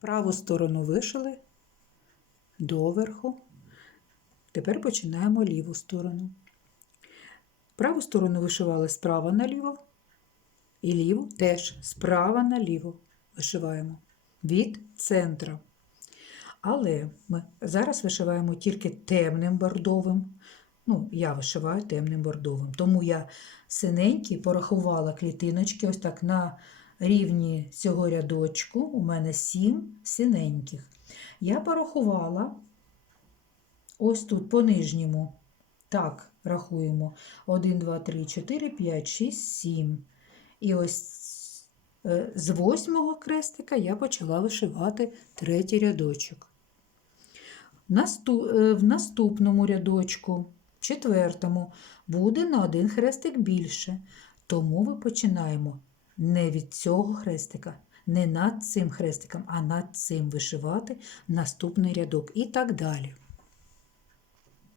Праву сторону вишили доверху. Тепер починаємо ліву сторону. Праву сторону вишивали справа наліво, і ліву теж справа наліво вишиваємо від центра. Але ми зараз вишиваємо тільки темним бордовим. Ну, я вишиваю темним бордовим. Тому я синенький порахувала клітиночки ось так на рівні цього рядочку. У мене сім синеньких. Я порахувала ось тут по нижньому. Так, рахуємо. 1, 2, 3, 4, 5, 6, 7. І ось е, з восьмого крестика я почала вишивати третій рядочок. Е, В наступному рядочку, четвертому, буде на один хрестик більше. Тому ми починаємо не від цього хрестика, не над цим хрестиком, а над цим вишивати наступний рядок і так далі.